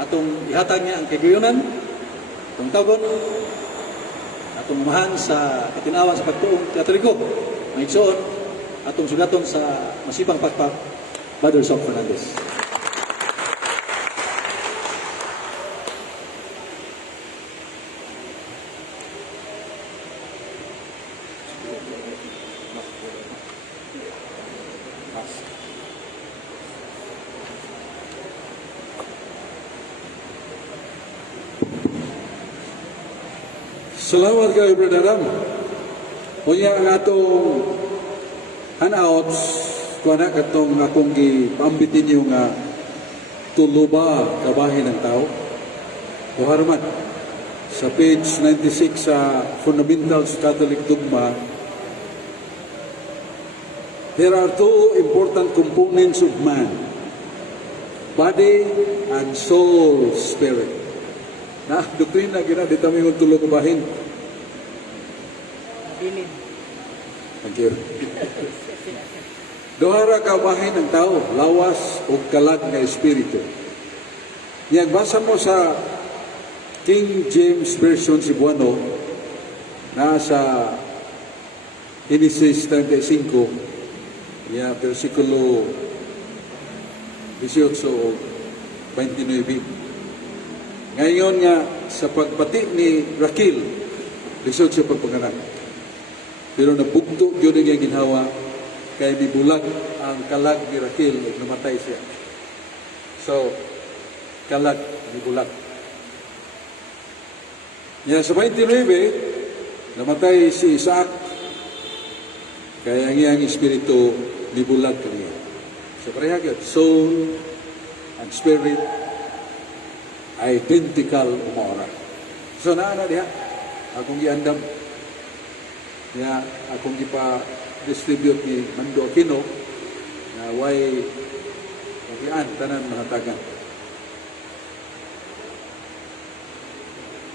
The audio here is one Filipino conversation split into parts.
atong ihatag niya ang kagayunan, atong tawgon, atong mamahan sa katinawan sa pagtuong Katoliko, ang igsoon, atong sugaton sa masibang pagpap, Brother Soc Fernandez. Salamat kayo, Brother Ram. Unya ang atong handouts, kung na katong akong gipaambitin yung tuluba kabahin ng tao. Buharman, sa page 96 sa Fundamentals Catholic Dogma, there are two important components of man, body and soul, spirit. Na, doktrina gina, di kami yung tulog kabahin. Bilin. Thank you. Dohara kabahin ng tao, lawas o kalag na espiritu. Yan, basa mo sa King James Version Cebuano, nasa Genesis 35, versikulo 18 o 29. Ngayon nga, sa pagpati ni Raquel, lisod siya pagpanganak. Pero nabugto yun ang ginhawa, kaya nibulag ang kalag ni Raquel at namatay siya. So, kalag, nibulag. Yan, sa 29, namatay si Isaac, kaya ang iyang espiritu nibulag kaniya. So, pareha yun, soul and spirit, identical umora. So naana diha akong giandam niya, akong gipa-distribute ni Mando Aquino na way kagian tanan mga taga.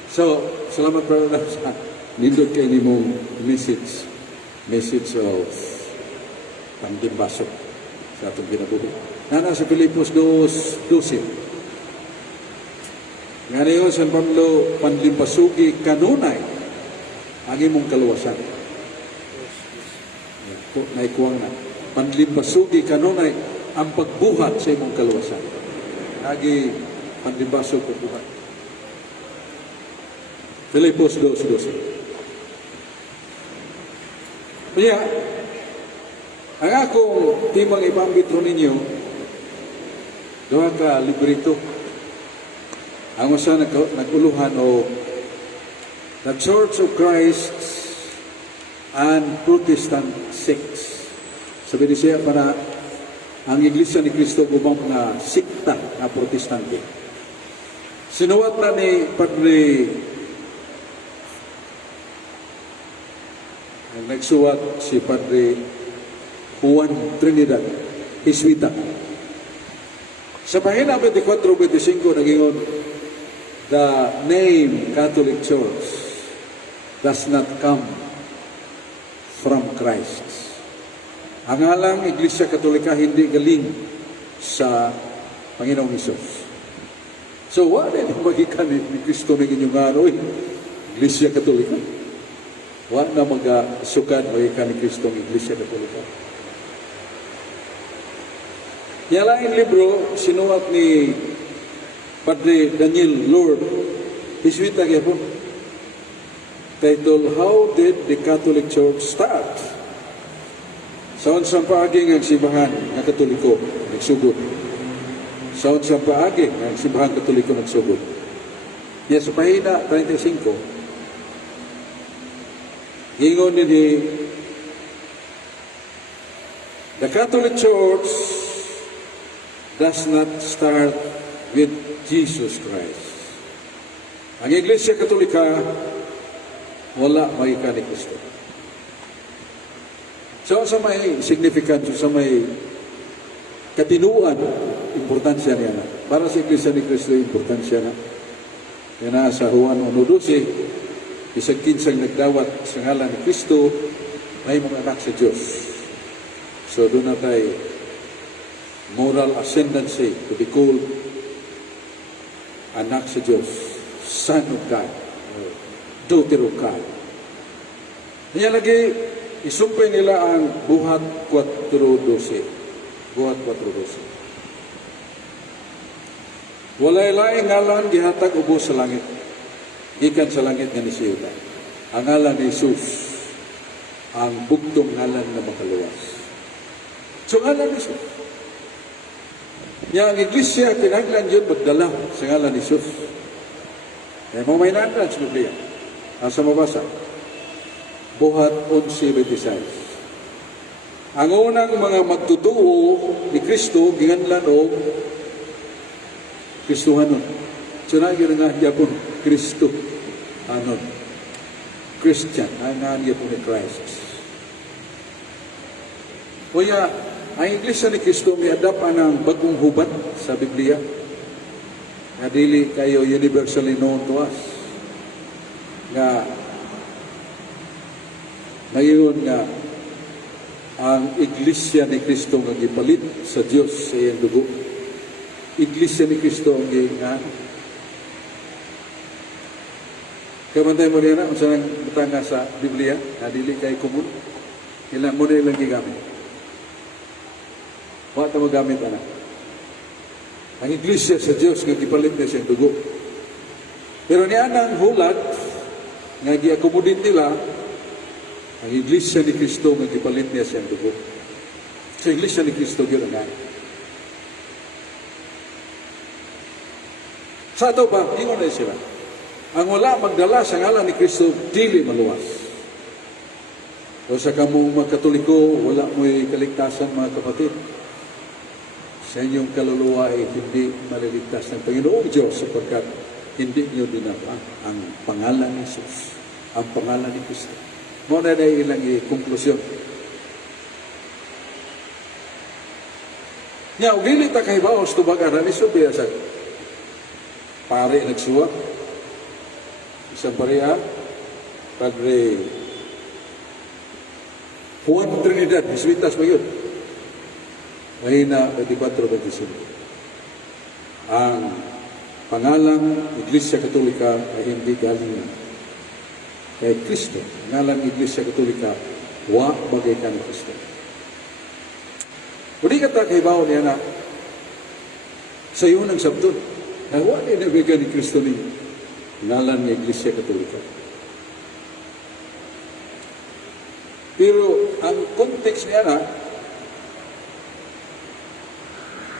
So, salamat para sa nindot kay nimong message of pandimbasok sa atong ginabuhi. Nana sa Filipos 2:12. Ngayon, San Pablo, panlimpasugi kanunay ang imong kaluwasan. Naikuwang na. Panlimpasugi kanunay ang pagbuhat sa imong kaluwasan. Lagi panlimpasog pagbuhat. Filipos 2:12. Kaya, ang akong timang ipambitro ninyo, doon ka librito. Ang usa naguluhan o The Church of Christ and Protestant Sects. Sabi ni siya para ang Iglesia ni Cristo bubang na sikta na protestante. Sinuwat na ni Padre ang nagsuwat si Padre Juan Trinidad Jesuita. Sa pahina 24-25 nagingon, the name Catholic Church does not come from Christ. Ang alang Iglesia Katolika hindi galing sa Panginoong Hesus. So, wala na magikan ni Kristo na inyong aroy, Iglesia Katolika. Wala na mag-sukan magikan ni Kristo ng Iglesia Katolika. Yan lang yung libro, sinuwat ni Padre Daniel Lord, Jesuita kaya po. Title, How Did the Catholic Church Start? Saon sa paaging ang simbahan ng Katoliko nagsugod. Saon sa paaging ang simbahan Katoliko nagsugod. Yan sa pahina 35. Ingon ni the Catholic Church does not start with Jesus Christ. Ang Iglesia Katolika, wala magikan ni Kristo. So, sa may significance, sa may katinuan, importansya niya na. Para sa Iglesia ni Kristo, importansya na. Yan na sa Juan 1:12, isang kinsang nagdawat sa ngalan ni Kristo, may mga anak sa Diyos. So, doon na tayo moral ascendancy to be called anak sa Diyos, son of God, daughter of God. Niya lagi, isumpay nila ang buhat 4:12. Buhat 4:12. Walay laing ngalan gihatag ubos sa langit. Gikan sa langit nga nisiyuta. Ang ngalan ni Jesus, ang bugtong ngalan na makaluwas. So ngalan ni Jesus. Nya ang iglesia kinahanglan yun magdala sa ngalan ni Jesus. Kaya mo may nandan sa Biblia. Asa mabasa? Buhat 11:26. Ang unang mga magtutuo ni Kristo ginganlan og Kristohanon. Sunagin nga Japon, Kristo. Anon. Christian. Ang nga Japon ni Christ. Kaya, ang Iglesia ni Kristo may adapan ng bagong hubad sa Biblia na dili kayo universally known to us. Nga ngayon nga ang Iglesia ni Kristo nga gipalit sa Dios sa iyang dugo. Iglesia ni Kristo ang giingan. Kamantay mo rin na, kung saan ang matanga sa Biblia, na dili kay kumun, ilang mo na ilang gigamit. Wala mo gamit, anak. Ang Iglesia sa Diyos nga gipalit na siyang dugo. Pero niya ang hulat, nga gi-accommodate nila, ang Iglesia ni Kristo nga gipalit niya siyang dugo. Sa Iglesia ni Kristo girangan. Sa ito ba, ingon na sila. Ang wala magdala sa ngalan ni Kristo, dili maluwas. O sa kamong mga Katoliko, wala mo'y kaligtasan mga kapatid. Sa inyong kaluluwa ay hindi maliligtas ng Panginoong Diyos sapagkat hindi niyo dinapa ang pangalan ni Jesus, ang pangalan ni Kristo. Muna na ilang konklusyon. Nya, dili ta kay baos tubag-aran ni Sophia sa pare nagsuwa. Isang pareha, Padre Juan Trinidad, Jesuitas ba yun? Mahina 24-25. Ang pangalang Iglesia Katolika ay hindi galing kay Kristo. Pangalang Iglesia Katolika, wa bagay ka ni Kristo. Kung di ka ta kay baon niya na, sa iyo ng sabdon, na wa din nabigyan ni Kristo ni ngalan ng Iglesia Katolika. Pero ang context niya na,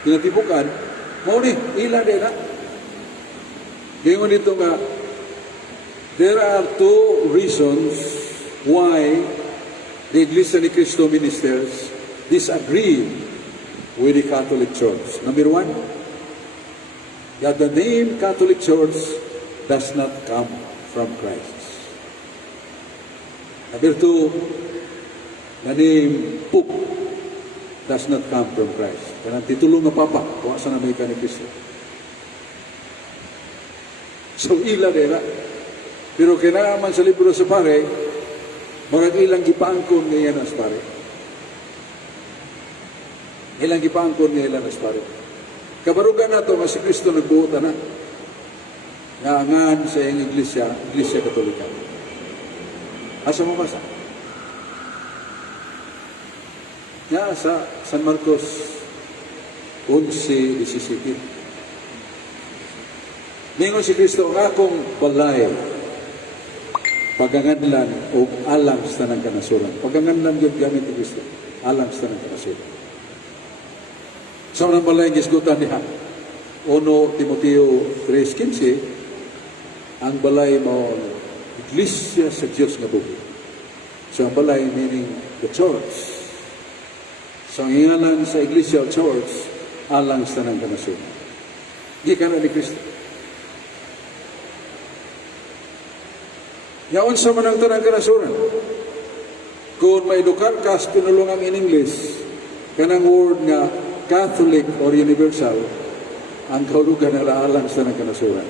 pinatibukan, mau ni, ila din na. Ngayon dito nga, there are two reasons why the Iglesia ni Cristo ministers disagree with the Catholic Church. Number one, that the name Catholic Church does not come from Christ. Number two, the name Pope does not come from Christ. Kanang titulo nga Papa, kuha sa Amerika ni Kristo. So ila nila. Pero kinaaman sa libro sa pare, mga ilang gipaangkon niya nas pare. Ilang gipaangkon niya nas pare. Kabarugan na ito nga si Kristo nagbuota na. Ngaangan sa iyang Iglesia, Iglesia Katolika. Asa mo basa? Nga sa San Marcos 11:17. Ningon si Kristo, ang akong balay, paganganlan o alang sa tanang kanasuran. Paganganlan yun gamit ni Kristo. Alang sa tanang kanasuran. Sa unang balay, gisgutan niya. 1 Timoteo 3:15, ang balay mo, Iglesia sa Diyos nga buhi. So ang balay meaning the church. So ang ingalan sa Iglesia o church, alang sa tanang kanasuran. Di ka na ni Kristo. Yaon sa manang tanang kanasuran. Kung may edukar ka sa pinulungan in English, kanang word nga Catholic or universal, ang kahulugan na laalang sa tanang kanasuran.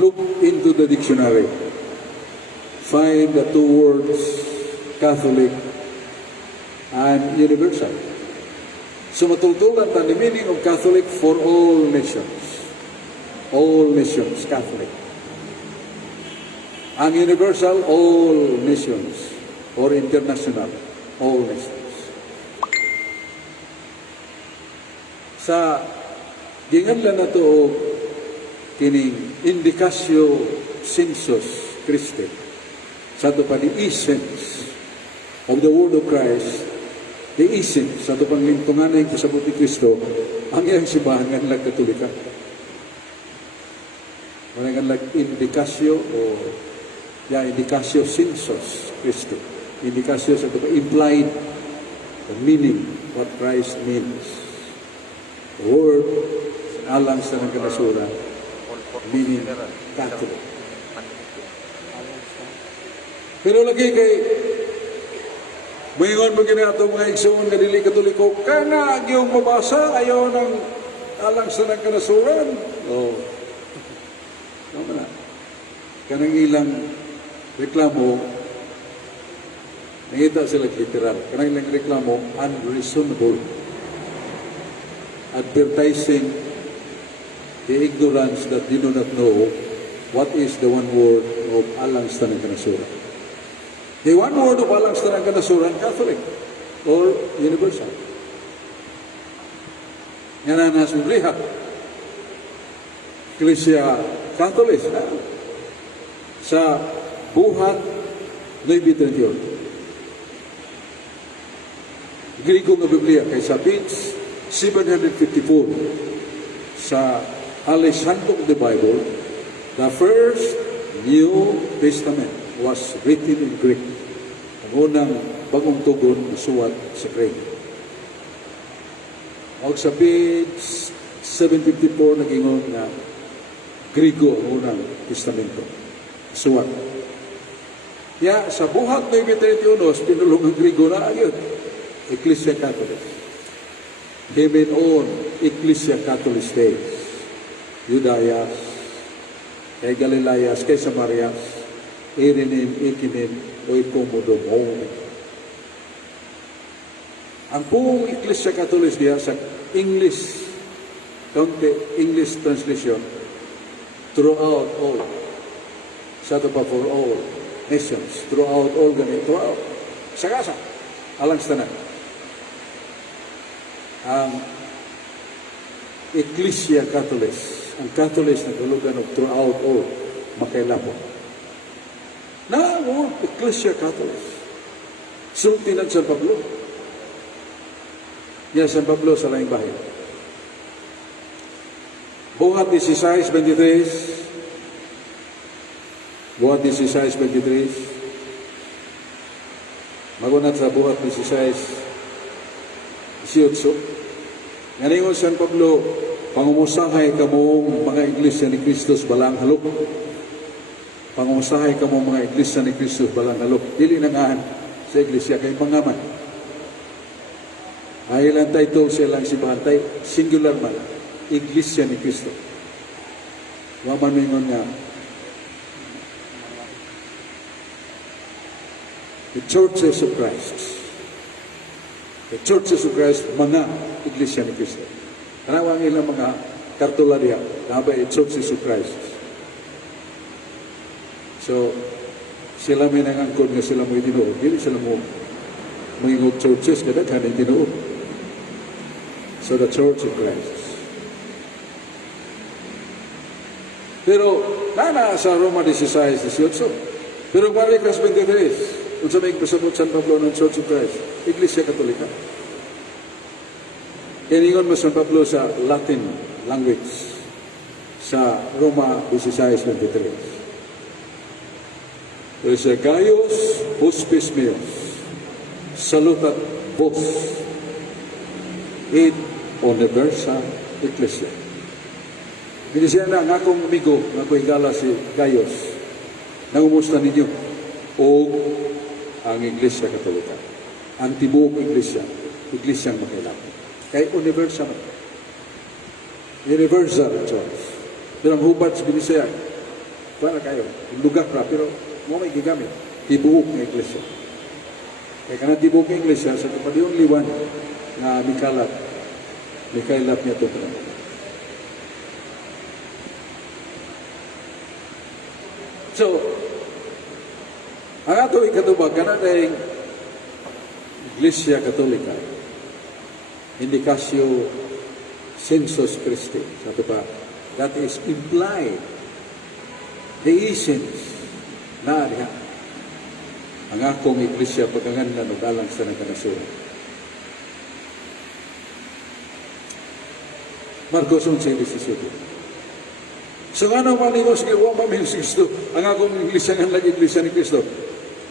Look into the dictionary. Find the two words Catholic and universal. So matultulan ta the meaning of Catholic for all nations. all nations, Catholic. Ang universal, all nations, or international, all nations. Sa ginganlan na to kining indikasyo sensus Christi, sa ito pa the essence of the word of Christ, the essence, sa ito pang lintunganay ko sa buti Kristo, ang iyang simbahan nga nilang Katolika. Mga nga indikasyo o indikasyo sensus Christi. Indikasyo sa ito pa implied the meaning, what Christ means. The word, alang sa ng kanasura, meaning Catholic. Pero lagi kay mayroon mo ginato mga igsoon nga dili Katoliko, kana yung mabasa, ayaw ng alang sa ng kanasuran. Oo. Tama na. Kanang ilang reklamo, nangita sila literal. Kanang ilang reklamo, unreasonable. Advertising the ignorance that they do not know what is the one word of alang sa ng kanasuran. The one word of alang sa ng kanasuran, Catholic or universal. Yan ang nasa Biblia. Iglesia Catholic sa buhat 9:31. Griego nga Biblia kay sa page 754 sa Alexander of the Bible, the first New Testament was written in Greek. Ang unang bagong tugon na suwat sa Greek. O sa page 754 nagingon na Griego ang unang testamento. Suwat. Ya, sa buhat 9:31, pinulong ang Griego na ayun. Ecclesia Catholic. Heaven on Ecclesia Catholic days. Judayas, kay Galilayas, kay Samarias, Irinim, Ikinim, o Ikomodomone. Ang buong Ecclesia Catholic diya sa English, English translation, throughout all, sa ito pa for all nations, throughout all ganit, throughout, sagasa, alang sa tanan. Ang Ecclesia Catholic, ang Catholic na tulugan of throughout all, makailapon. Na word Ecclesia Catholic. Sulti ng San Pablo. Yan San Pablo sa laing bahay. Buhat 16:23. Buhat 16:23. Magunat sa buhat 16:18. Ngayon San Pablo, pangumusahay kamong mga iglesia ni Kristus balang halok. Pangumusahay kamong mga iglesia ni Kristus balang halok. Dili nangahan sa iglesia kay mangaman. Ay lang tayo silang simbahan tayo, singular man, iglesia ni Kristo. Waman mingon nga, the churches of Christ. The churches of Christ, mga iglesia ni Kristo. Kanawang ilang mga kartularya, nabay churches of Christ. So, sila may nangangkod nga sila mo itinuod. Dili sila mo ingog churches, kadaghan ang tinuod. So, the church of Christ. Pero, nana sa Roma 16:18. Pero balik sa 23. Kung sa may pasabot San Pablo ng Church of Christ, Iglesia Katolika. Kiningon mo San Pablo sa Latin language sa Roma 16:23. Pero sa Gaius Hospes Meos, salutat vos et universa Ecclesia. Binisiyan na ang akong amigo na kuhigala si Gaius. Nangumusta ninyo o ang Iglesia Katolika. Ang tibuok Iglesia, Iglesyang makilapit. Kay universal. Universal church. Pero ang hubat sa Binisaya, para kayo, lugar ra, pero mo may gigamit. Tibuok ng Iglesia. Kaya ka na tibuok ng Iglesia, sa tupadiyong liwan na mikailat niya ito. So, ang ato ikatubag, kanadayang Iglesia Katolika, Indicatio Sensus Christi, sabi pa, that is implied, the essence, na diha. Ang akong Iglesia pagkanganlan o dalang sa nagkanasuran. Marcos 11:17. So ano man ito, sige, huwag mamahil si Kristo. Ang akong Iglesia nga lagi Iglesia ni Kristo.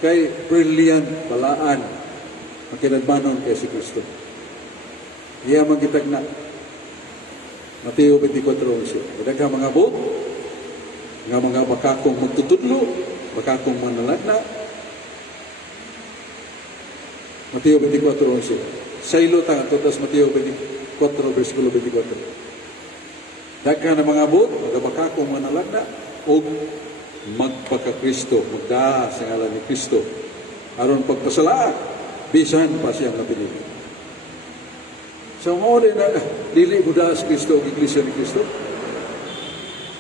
Kay brilliant, balaan, makinadmanon kay si Kristo. Iya magitag na. Mateo 24:11. Kada ka mga buot, nga mga bakakong magtutudlo, bakakong manalagna. Mateo 24:11. Sa ilo ta, totas Mateo 24, versikulo 24. Daghan na mga buot, magabaka kong manalagna, o magpaka-Kristo, magdaha sa ngalan ni Kristo. Aron pagpasalaak, bisan pa siyang napilili. So, mga na, dili mo daha sa Kristo, o Iglesia ni Kristo.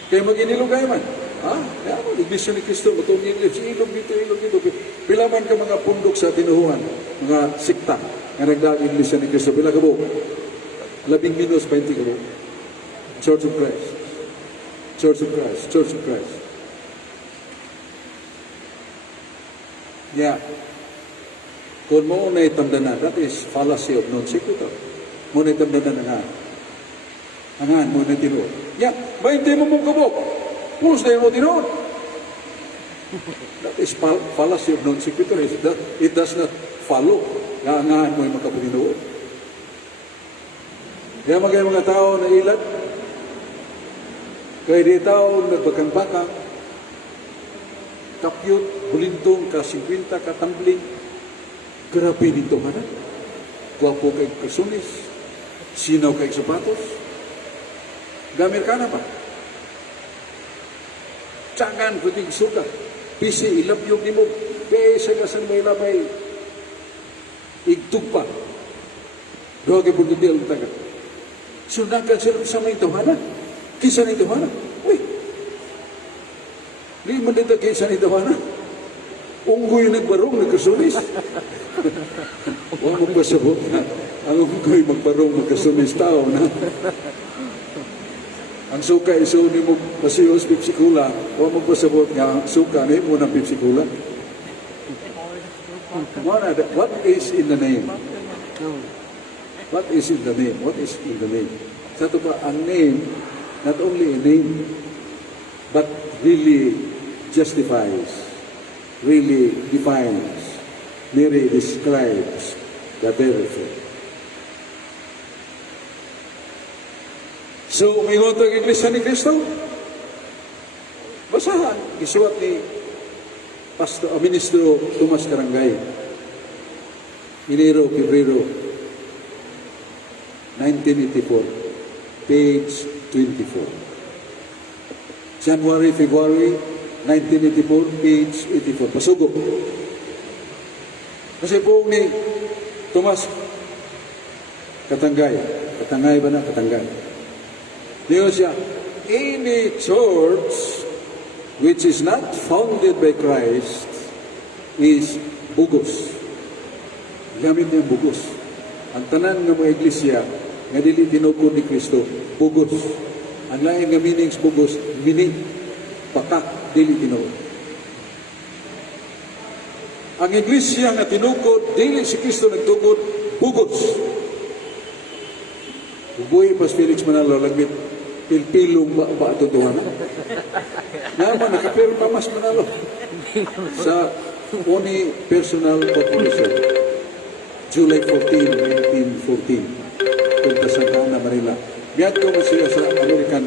Kaya mag-inilugay man. Ha? Kaya mo, Iglesia ni Kristo, matungin ilog dito. Pila man ka mga pundok sa tinuhuan, mga sikta, nga nagdaang Iglesia ni Kristo. Pila ka po? 11 minus 20 ka po. Church of Christ. Church of Christ. Church of Christ. Yeah. Kung mo na itamdanan, that is fallacy of non sequitur. Mo na itamdanan nga. Angan mo na tinuod. Yeah. Bainte mo mong kabok. Pulse na mo tinuod. That is fallacy of non sequitur. It does not follow. Nga angan mo yung makapatinuod. Kaya mga tao na ilat, kaya di tao nagbakang-bakang, kapyot, bulintong, ka-50, katambling, grabe dito na. Gwapo kay kasunis, sinaw kay sapatos, gamir ka na ba? Tsangan, puting suka, pisi, ilabyog ni mo, pesa ka sa may labay, igtugpa, doha kay pagdudil ang taga. Sunakan sila sa may tuhanan. Kisa ni Tuhan. Uy. Di man dito kisa ni Tuhan. Unggoy nagbarong, nagkasulis. Huwag mong pasabot na. Ang unggoy magbarong, magkasulis tao na. Ang suka iso ni mo pasiyos pipsikula. Huwag mong pasabot nga ang suka ni mo ng pipsikula. What is in the name? What is in the name? What is in the name? Sa ito ba, ang name, not only a name, but really justifies, really defines, really describes the very thing. So, may ngotong Iglesia ni Kristo? Basahan, isuwat ni Ministro Tomas Karangay. Enero, Pebrero, 1984, page 24. January, February, 1984, page 84. Pasugo. Kasi po ni Tomas Katangay. Katangay ba na? Katangay. Diyo siya, any church which is not founded by Christ is bugos. Gamit niya bugos. Ang tanan ng mga iglesia nga dili tinukod ni Kristo, bugos. Ang lain nga meanings bugos, meaning pakak, dili tinukod. Ang iglesia nga tinukod, dili si Kristo nagtukod, bugos. Ubuhi pas Felix Manalo, lagmit, pilpilong ba ito doon? Naman, nakapirong pa mas Manalo. Sa Oni Personal Corporation, July 14, 1914. Punta sa Santa Manila. Biyad ko mo siya sa American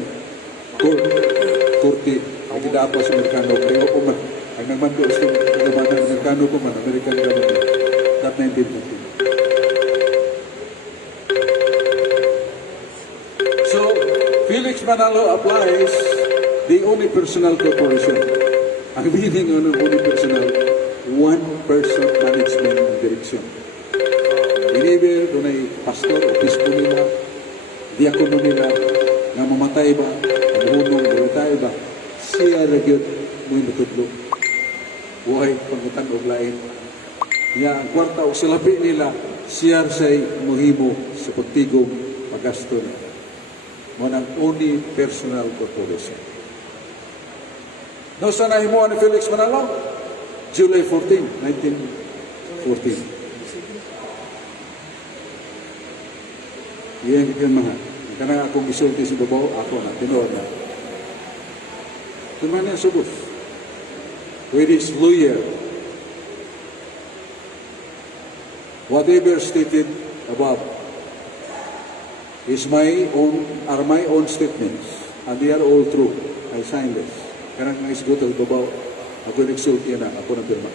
Korte. Ang gidapa sa Amerikano. Pero ko man, ang nagmando sa kagabanan ng Amerikano ko man, American government. That 1914. So, Felix Manalo applies the only personal corporation. Ang meaning ng only personal, one person management and direction. Iniber, doon ay pastor, obispo nila, diakono nila, nga mamatay ba, mamunong, mamatay ba, siya ra gyud mo natudlo. Buhay pangutan og lain. Niya ang kwarta o salapi nila, siya say mohimo sa pagtigom paggasto niya. Mo nang only personal corporation. No sa nahimuan ni Felix Manalo? July 14, 1914. Iyan yung mga. Kanang akong gisulti sa babaw, ako na, tinood na. Tuman niya subos. With his lawyer, whatever stated above are my own statements, and they are all true. I sign this. Kanang nga isgot ang babaw, ako nagsulti na, ako na pirma.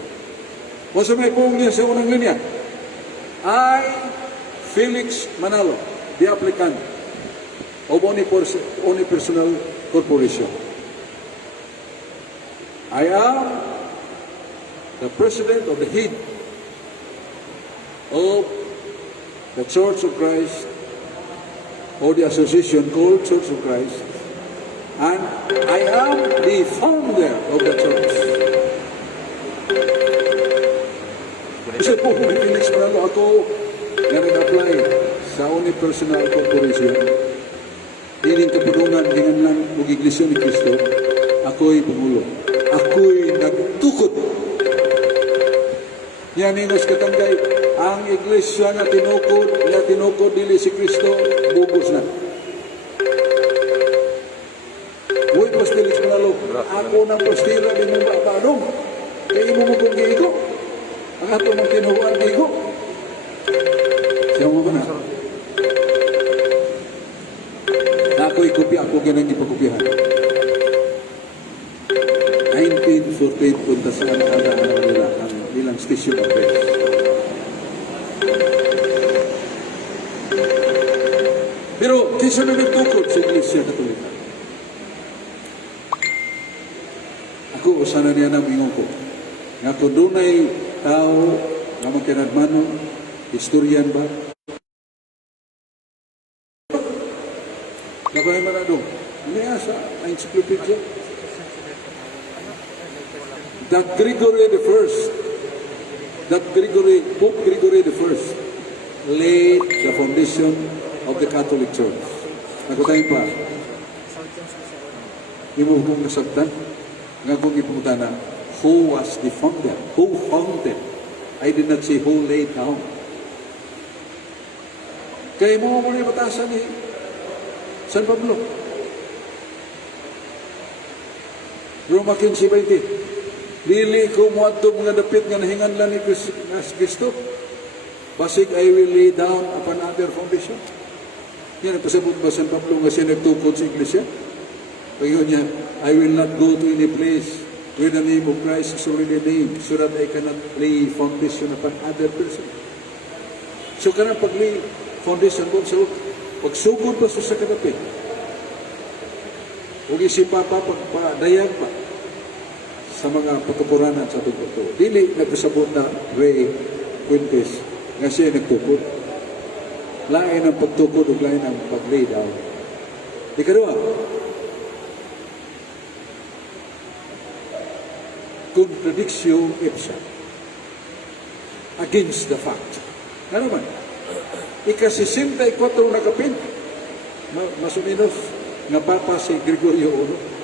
Kung sa may kong niya sa unang linya, I, Felix Manalo, the applicant of only personal corporation. I am the president of the head of the Church of Christ, or the association called Church of Christ, and I am the founder of the church. Isa po kung Felix Manalo ako na nag-apply sa unipersonal corporation, ining kapulungan ginganlan o Iglesia ni Cristo, ako'y Pangulo. Ako'y nagtukod. Yan inos katanggay, ang Iglesia nga tinukod dili si Cristo, bugos na. Uy, Mas Felix Manalo, ako ng pastira din mong batanong. Kaya mo kong giigo. Ang ato mong tinuhuan giigo. Siya mo ba na? Ako'y kopya, ako ganang ipagkopyahan. 1948 punta sa nila ang ilang station of press. Pero kaysa na nagtukod sa Iglesia Katolika, ako sana niya na mingon ko nga kung doon ay tao na magkinadmanon, historian ba? Nakuha man na doon. Ano sa encyclopedia? That Pope Gregory the First laid the foundation of the Catholic Church. Nakutayin pa. Imo kong nasabtan. Nga kong ipumutana, who was the founder? Who founded? I did not say who laid down. Kaya mo mo rin batasan ni San Pablo. Roma 15:20. Dili ko mo ato mga dapit nga nahinganlan ni Kristo. Basig I will lay down upon other foundation. Yan ang pasabot ba San Pablo nga siya nagtukod sa Iglesia? Pagyon niya, I will not go to any place where the name of Christ is already named, so that I cannot lay foundation upon other person. So kanang pag-lay foundation mo, so pagsugod pa sa kadapit. Huwag isipa pa, pagpadayag pa sa mga patupuranan sa ating kulto. Dili nagpasabot na Ray Quintes nga siya nagtukod. Lain ang pagtukod o lain ang pag-lay down. Ikaduha, contradictio ipsa. Against the fact. Ano man? Ika-64 na kapin. Mas o menos nga Papa si Gregorio I.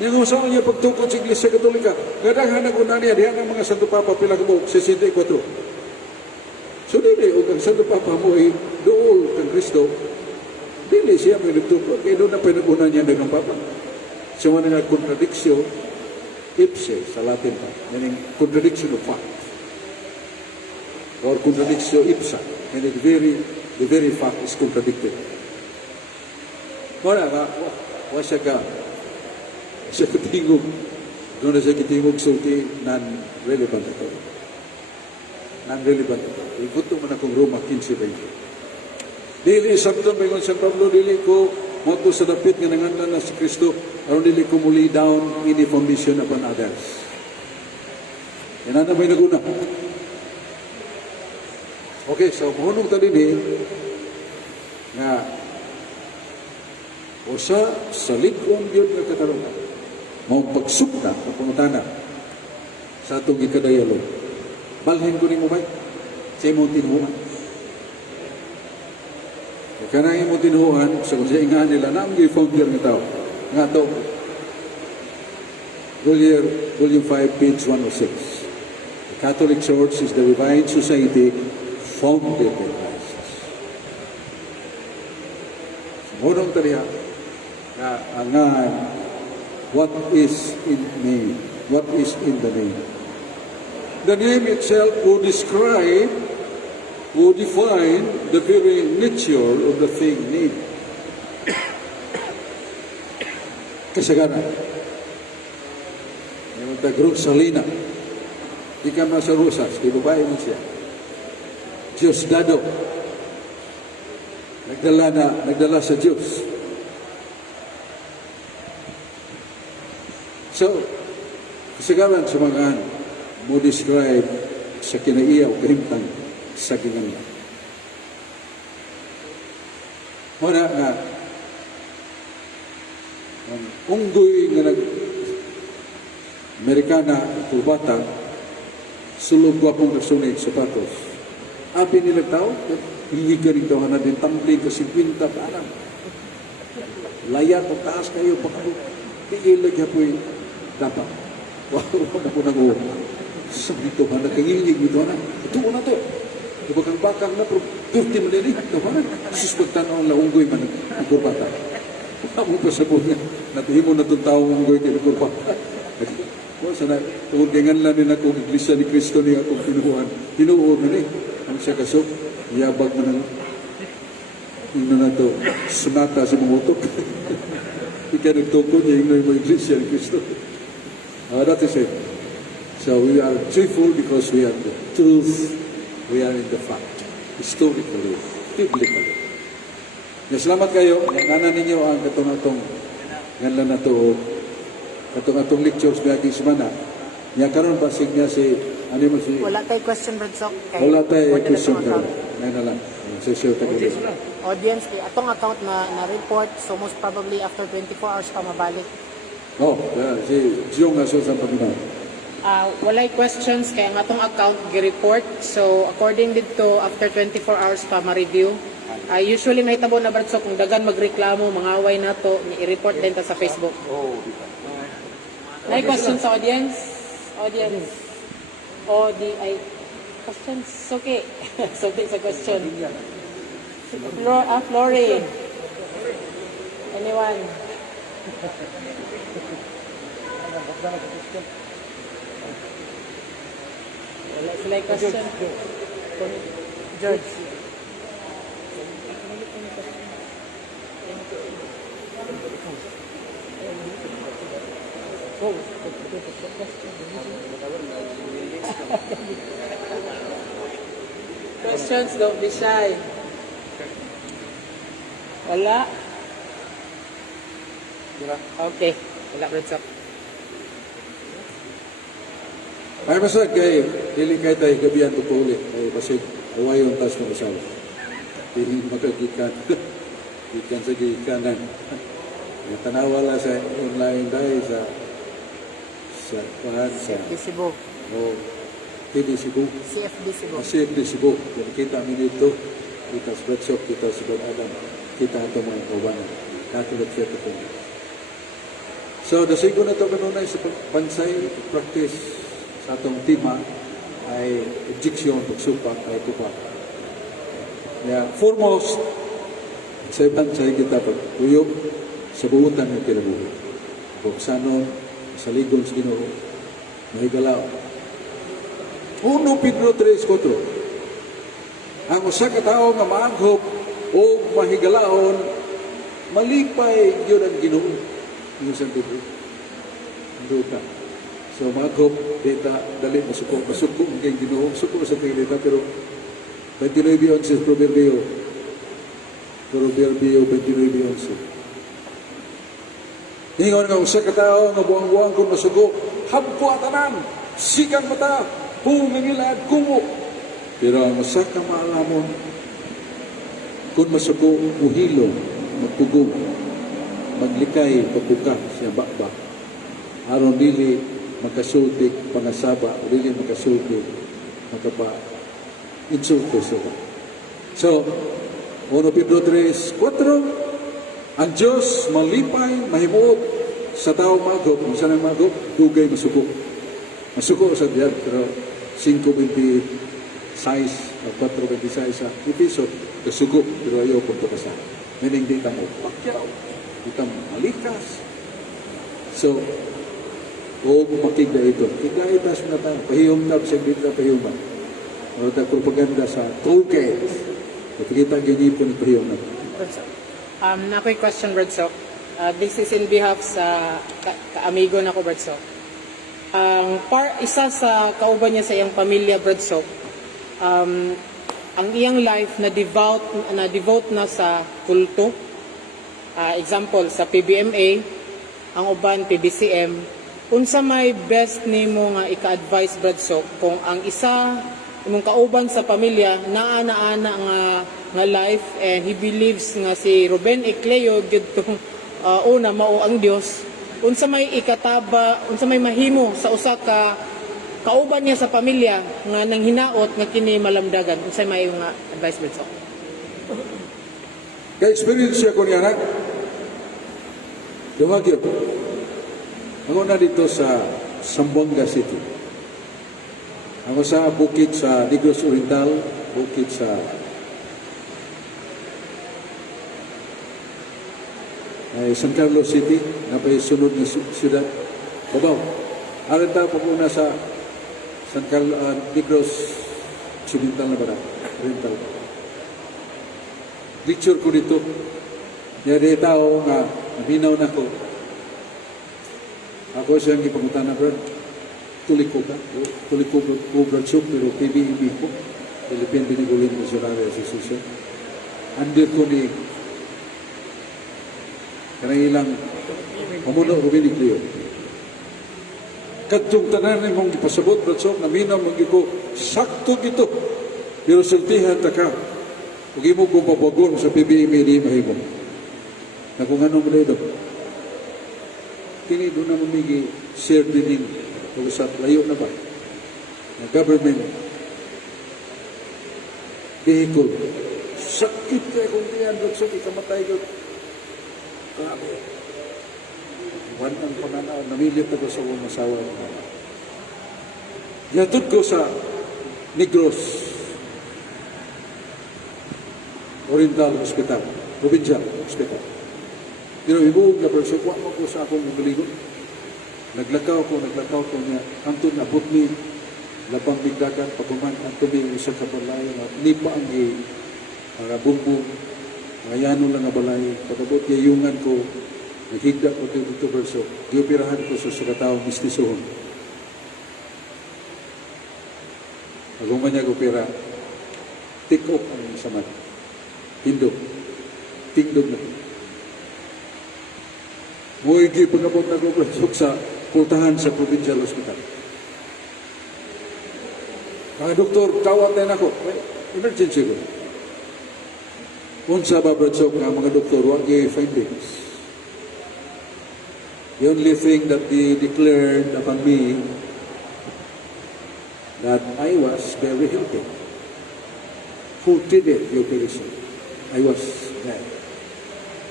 Yung usawa niya pagtukod sa Iglesia Katolika, gadahan ang una niya, diyan ang mga Santo Papa pila kabog, 64. So dili, o ang Santo Papa mo ay dool kang Kristo, dili siya may nagtukod, kaya doon na pinag-una niya ng Papa. So man nga contradiction, ipse sa Latin pa, meaning contradiction of fact. Or contradiction ipsa, and the very fact is contradicted. Wala ka, siya katingog. Doon na siya katingog sulti, non-relevant ito. Non-relevant ito. Ikuto man akong Roma 15:20. Dili, sabton ba yung San Pablo, dili ko moto sa dapit nga nanganlan na si Kristo, aron dili ko muli down any foundation upon others. Yan na may naguna. Okay, so mahunong tali ni nga usa sa likong yun nga katarungan Maong pagsukna o pangutana sa atong ikadayalo. Balhin ko ni mo ba? Sa imong tinuhan. Kanang imong tinuhan, sa kung sa ingahan nila, naam yung founder ng tao. Nga to, Volume 5, page 106. The Catholic Church is the divine society founded in Christ. Unang taliha, angan, what is in name? What is in the name? The name itself will describe, will define the very nature of the thing named. Kasagaran. Yung tagrong salina. Di ka sa Rosas, ibabae mo siya. Diyos dado. Nagdala sa Diyos. So, kasagaran sa mga mo describe sa kinaiya o kahimtang sa ginganlan. Muna nga, ang unggoy nga Amerikana, turbata, sulog gwapong kasunay sapatos. Abi nila tao, hindi ka rin tao na din tambling ka 50 parang. Layat o taas kayo, baka piilag ka po yung dapat. Wow, na po nag-uwa. Sabi ito ha, nagkangilig ito ha. Ito ko na to. Ito ba kang bakang na, pero 50 malili. Ito ha na. Suspagtanaw na unggoy man nagkurbata. Ako pa sa buhay. Natihimo na itong tao unggoy kay nagkurbata. O, sana, tungkol gangan lang din ako, iglesia ni Kristo niya akong pinuhuan. Pinuhuan na ni. Ang siya kasok, yabag na ng na to, sunata sa mga utok. Ika nagtukod niya yung iglesia ni Kristo. That is it. So we are joyful because we are the truth. We are in the fact. Historically, biblically. Salamat kayo. Nana ninyo ang katong-atong ngalan na to. Katong-atong lectures na aking semana. Niya karon basig niya si ano mo si Wala tayo question, Bradsok. wala tayo question karon. Ngayon na lang. Session tayo. Audience, atong account na report, so most probably after 24 hours pa mabalik. Oh, si Jong aso sa Panginoon. Walay questions kaya ang atong account gi-report. So according dito, after 24 hours pa ma-review. Usually may tabo na, Bradsok, kung dagan magreklamo, mangaway na to, i-report din ta sa Facebook. May questions sa audience? Audience. Questions? Okay. Something sa question. Flory. Anyone? Wala sila yung question. George. Questions, don't be shy. Wala? Okay. Wala, Bradsok. Ay masag kay dili kay tayo gabihan to ulit. Ay basig awayon tas mo usaw. Dili makagikan. Gikan sa gikanan. Tanawala sa online dahil sa CFD Cebu. o TV Cebu. CFD Cebu. CFD Cebu. Kung kita kami dito, kita sa Bradsok, kita sa Brad Adam, kita ito mga kawanan. Catholic Faith of God. So, dasigo na ito kanunay sa pansay, practice sa atong tema ay objection, pagsupak, ay tupak. Yeah, foremost, sa pansay kita pagtuyok sa buutan ng kinabuhi. Buksanon, sa ligon sa Ginoo, mahigalaw. 1 Pedro 3:4. Ang usa ka tawo nga maaghop o mahigalaon, malipay gyud ang Ginoo. Yung sa Pedro. Duta. So maaghop, dita, dali masuko ang Ginoo, suko sa dita, pero 29:11 Proverbio 29:11. Ingon nga usa ka tawo nga buang-buang kung masugo, habwa tanan, sigang mata, humingilad, kungo. Pero ang usa ka maalamon, kung masugo, muhilo, magpugong, maglikay, pagbuka, siya bakba. aron dili makasultik pangasaba, dili makasultik makapa insulto sila. So, 1 Pedro 3:4, ang Diyos malipay, mahimuot sa tao magop, kung saan ang magop, dugay masuko. Masuko sa diyan, pero 5:26 o 4:26 sa episode, kasuko, pero ayaw kong tukasa. Meaning di ka mo pakyaw, di ka malikas. So, o makigda ito. Ikaitas na tayo. Pahiyumnab siya dito, pahiyumnab. O propaganda sa toolkit. Ipakita ganyan po ng pahiyumnab. Na ako'y question, Brad Sok. This is in behalf sa ka-amigo na ko, Brad Sok. Isa sa kauban niya sa iyang pamilya, Brad Sok, ang iyang life na devote na sa kulto. Example, sa PBMA, ang uban PBCM, unsa may best nimo nga ika-advise, Brad Sok, kung ang isa imong kauban sa pamilya naa nga life and he believes nga si Ruben Ecleo gyud tong una mao ang Dios, unsa may ikataba, unsa may mahimo sa usa ka kauban niya sa pamilya nga nang hinaot nga kini malamdagan, unsa may nga advice, Brad Sok? Ka-experience ko niya na. Dumagyo. Ako na dito sa Zamboanga City. Ako sa bukid sa Negros Oriental, bukid sa San Carlos City, napaisunod na siyudad. Babaw. Aran ta paguna sa San Carlos, Negros Occidental na ba na? Oriental. Picture ko dito. Yari tao nga, naminaw na ko. Ako siyang ipagutan na, bro. Tulik ko ka. Tulik ko Brad Sok, pero PBEB ko. Philippine Binigulin Missionary Association. Under ko ni kanang ilang pamuno Ruben Ecleo. Kadtong tanan ni mong ipasabot, Brad Sok, naminaw mong ko, sakto dito. Pero sultihan ta ka. Huwag mo kong papagon sa PBEB di mahimo. Na kung anong mo dito. Kini doon na mamigi share din yung sa layo na ba? Na government vehicle. Sakit kayo kung diyan, Brad Sok, ikamatay ko. Grabe. Iwan ang pananaw, namilit ako sa mga masawa. Yatod ko sa Negros Oriental Hospital, Provincial Hospital. Pero ibuog na Brad Sok, wak ko sa akong magaligon. Naglakaw ko niya, hantun na butni, labang bigdagan, paguman, hantun may isa ka balay, nipa ang mga bumbong, mga yano lang nga balay, pagabot yayungan ko, naghigda ko dito Brad Sok, gioperahan ko sa sukataong mistisohon. Aguman niya opera, take-off ang saman. Tindog na. Muigi pagabot na ko Brad Sok sa pultahan sa Provincial Hospital. Mga doktor, tawat na ako. Emergency ko. Unsa ba Brad Sok nga mga doktor, wag findings. The only thing that they declared upon me that I was very healthy. Who did it, the operation? I was there.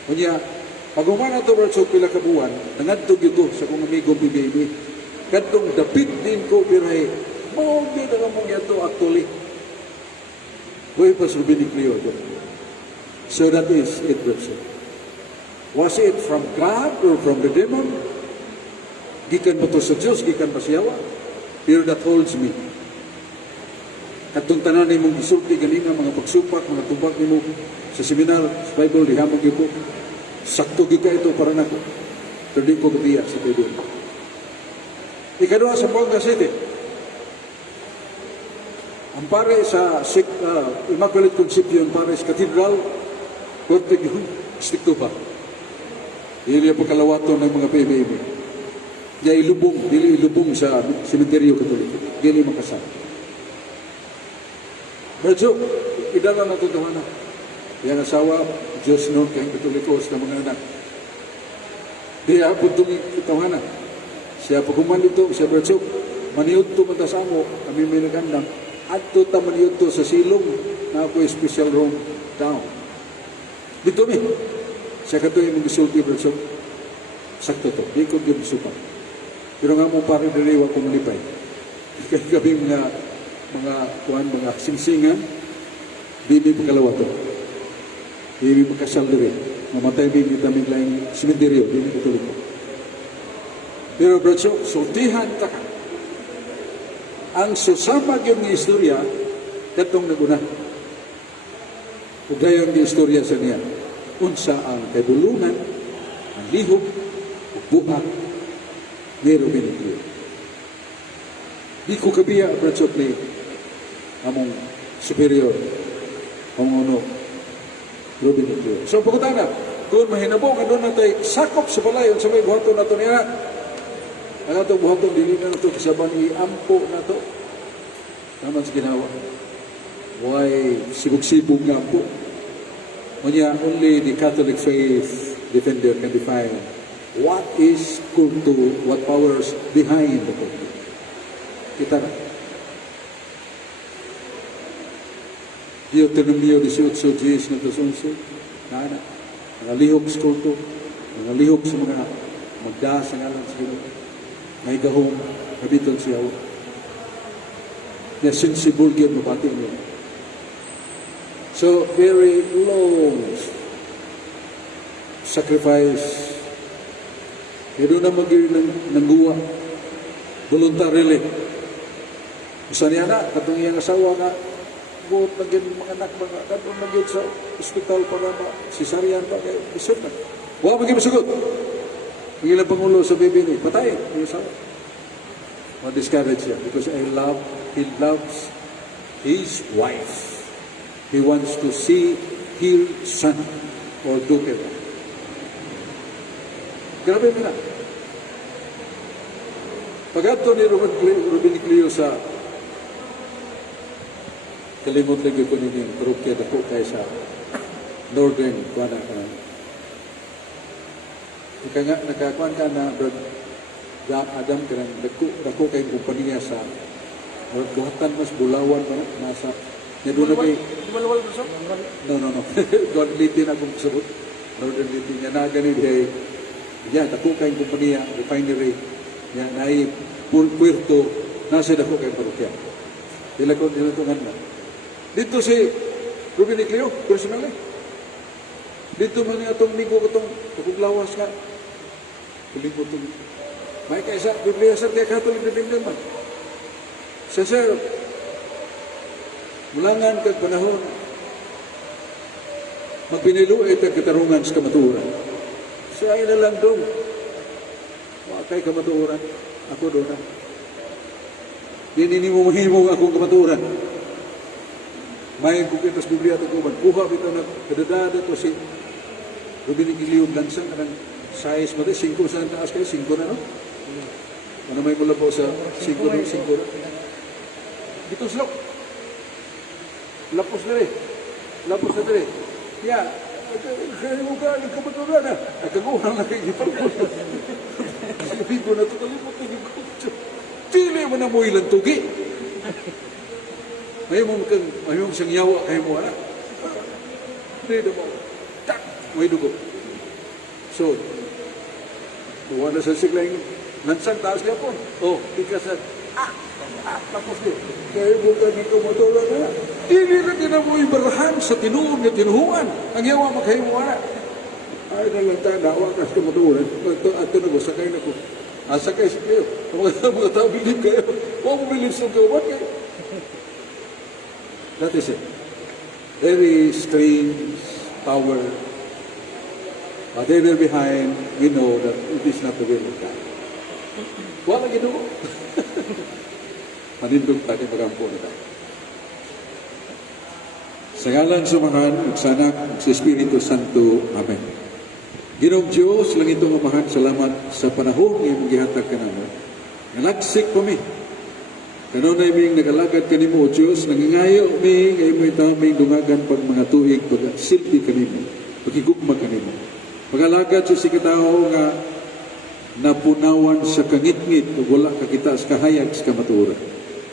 Kunya, pag umana to Brad Sok pila kabuwan, nangadtog ito sa kong amigo PBB. Kadtong dapit din ko piray, di na lang mong yato actually. Buhay pa sa Ruben Ecleo. So that is it, Brad Sok. Was it from God or from the demon? Gikan ba to sa Diyos? Gikan ba siyawa? Pero that holds me. Katong tanan mong gisulti ganina, mga pagsupak, mga tubak ni mo sa seminar, sa Bible, dihamog ito. Sakto gika ito para nako. Pero di ko kabiya sa Bible. Ikaduha sa Zamboanga City. Ang pare sa Immaculate Conception Paris Cathedral, Korte yun, istikto ba? Dili ang pagkalawato ng mga PBB. Dili ilubong sa sementeryo Katoliko. Dili makasama. Brad Sok, idala na ito tawanan. Yang asawa, Diyos noon kayong Katolikos na mga anak. Di apod itong tawanan. Siya pagkumanito, siya Bradshaw, maniyod to man ta sa amo, kami may nagandang, adto ta maniyod to sa silong, na ako special room down. Dito mi, siya kato yung gisulti Bradshaw, sakto to, di ko yung supa. Pero nga mo pare diriwa kong malipay. Kaya kami mga singsingan, bibi pagkalawa to. Bibi magkasal diri. Mamatay bibi kami laing simenteryo, bibi katuloy ko. Pero Bradshaw, sultihan ta ka. Ang susamag yung istorya, katong naguna. Udayon yung istorya sa niya. Unsa ang kadulungan, ang lihok, ang buhat, ni Ruben Icleo. Di ko kabiya, Bradshaw, ni among superior, ang uno, Ruben Icleo. So, pagkatana, kung mahinabo ka doon natin, sakop sa palayon, sa may buhaton na ito niya, ang atong buhaton, dili na ito, kasaban i-ampo na ito. Naman sa ginawa. Why, sibog-sibog nga po. Kanya, only the Catholic faith defender can define what is kulto, what powers behind the kulto. Kita na. Deuteronomio 18:10 na 11, na mga lihok sa kulto, mga lihok sa mga magda sa ngalan sa Ginoo. May gahong habiton siya. Na sensible gyud mabati niya. So, very long sacrifice. Pero na mag-iri ng guwa. Voluntarily. Usa niya na, katong iyang asawa nga, buot na gyud mga anak, mga katong na gyud sa ospital para cesarean pa kay isot na. Wa maging masugot. Ang ilang pangulo sa baby ni, patayin. Yung asawa. Ma-discourage siya because he loves his wife. He wants to see his son or daughter. Grabe mo na. Pag-ato ni Ruben Icleo sa kalimot lagi ko yung parokya na po kaya sa Northern Kuana. Ika nga, nakakuan ka na Brad Adam, kanang dako kayong kumpanya sa Guhatan mas Bulawan pa nasa doon na kay Malawal ko sa? no God litin akong sabot Northern litin niya na ganun kay dako kayong kumpanya refinery yan ay Puerto nasa dako kayong parokya dila ko nilutungan na dito si Ruben Icleo personally dito man atong migo katong paglawas nga kulimot may kaisa Biblia sa kaya Catholic defender man sa sir mulangan kag panahon magpiniluit ang katarungan sa kamatuoran siya ay na lang doon wakay kamatuoran ako doon na dinini mo mahimong akong kamatuoran may kukitas Biblia ito kuman kuha bito na kadadada to si Ruben Icleo lansang anang size mo 5 sa taas kayo 5 na no ano may mula po sa 5 na dito slope lapos na rin ya kaya mo ka nagkabaturan na nagkaguhan na kayo ipagpun sabi ko na ito kalimot na yung kutso tili mo na mo ilang tugi may mong siyang yawa kayo mo anak hindi na mo tak may dugo so wala sa siglang nansang taas niya po tikas na tapos din kaya mo ka nagkabaturan na hindi na kinamoy barahan sa tinuon nga tinuhuan ang yawa makayo mo anak ay nalang tanda wakas kamaturan at tinagos sakay na ko sakay si kayo mga tao bilib kayo huwag mo bilib sa gawan kayo that is it very strange power whatever behind we know that it is not the will of God wala ginoo manindog tayo magampo na tayo sa ngalan sumahan ug sa Anak ug sa Espiritu Santo. Amen. Ginoong Diyos, lang itong amahan, salamat sa panahon nga magihatag ka naman. Nalagsik pa mi. Kanunay ming nagalagad ka nimo, O Diyos, nangingayo mi, ngayon mo itaming dungagan pag mga tuig, pag silpi ka nimo, pagigugma ka nimo. Pagalagad sa sikatao nga napunawan sa kangit-ngit ug wala ka kita sa kahayag sa kamatuoran.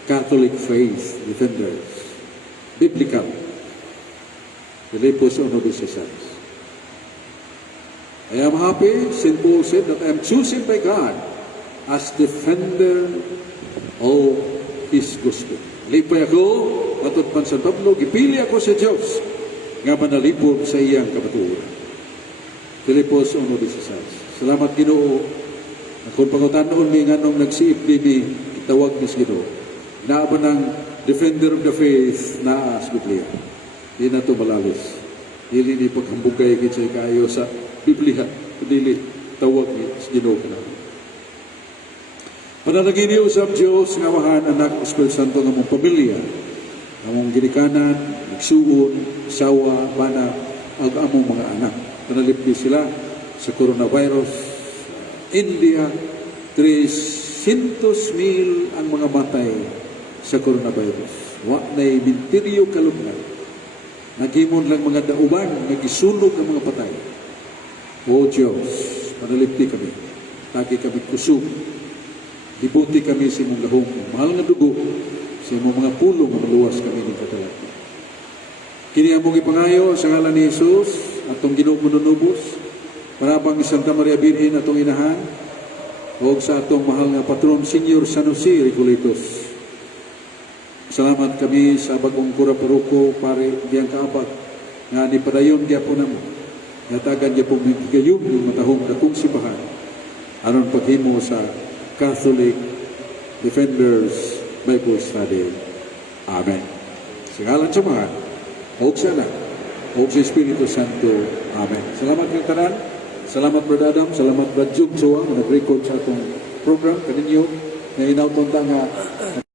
Catholic Faith Defenders. Biblical. Filipos 1:16. I am happy, St. Paul said, that I am chosen by God as defender of His gospel. Lipay ako, atod pan San Pablo, gipili ako sa Diyos nga manalipod sa iyang kamatuoran. Filipos 1:16. Salamat Ginoo. Kung pangutanon mi nganong nagsiip ni tawag ni Ginoo. Naaba ng defender of the faith na sa Biblia. Di na ito malalis. Dili ni paghambugay kitsa kayo sa Biblia. Dili tawag ni Ginoo ka na. Panalangin niyo sa Diyos nga wahan anak Espiritu Santo ng mong pamilya. Among ginikanan, nagsuon, sawa, bana, ag among mga anak. Panalipdi sila sa coronavirus. India, 300,000 ang mga matay sa coronavirus. Wa na'y mintiryo kalungan. Naghimon lang mga dauban, nagisunog ang mga patay. O Diyos, panalipdi kami. Taki kami kusog. Dibuti kami sa imong lahong. Mahal nga dugo, sa imong mga pulong na maluwas kami ng katalaki. Kini among ipangayo sa ngalan ni Jesus, atong Ginoo manunubos, parabang Santa Maria Birhen atong inahan, o sa atong mahal nga patron, Senior San Jose Recoletos. Salamat kami sa bagong kura paruko, pare diyang kaabag, nga ni padayon kaya po namo. Natagan niya po gayon yung matahong dakong sibahan, aron paghimo sa Catholic Defenders Bible Study. Amen. Sa ngalan sa mga, o sa anak, o sa Espiritu Santo. Amen. Salamat ng tanan. Salamat Brad Adam. Salamat Brad Jug Soa. Nag-record sa atong program. Kaninyo na inautunta nga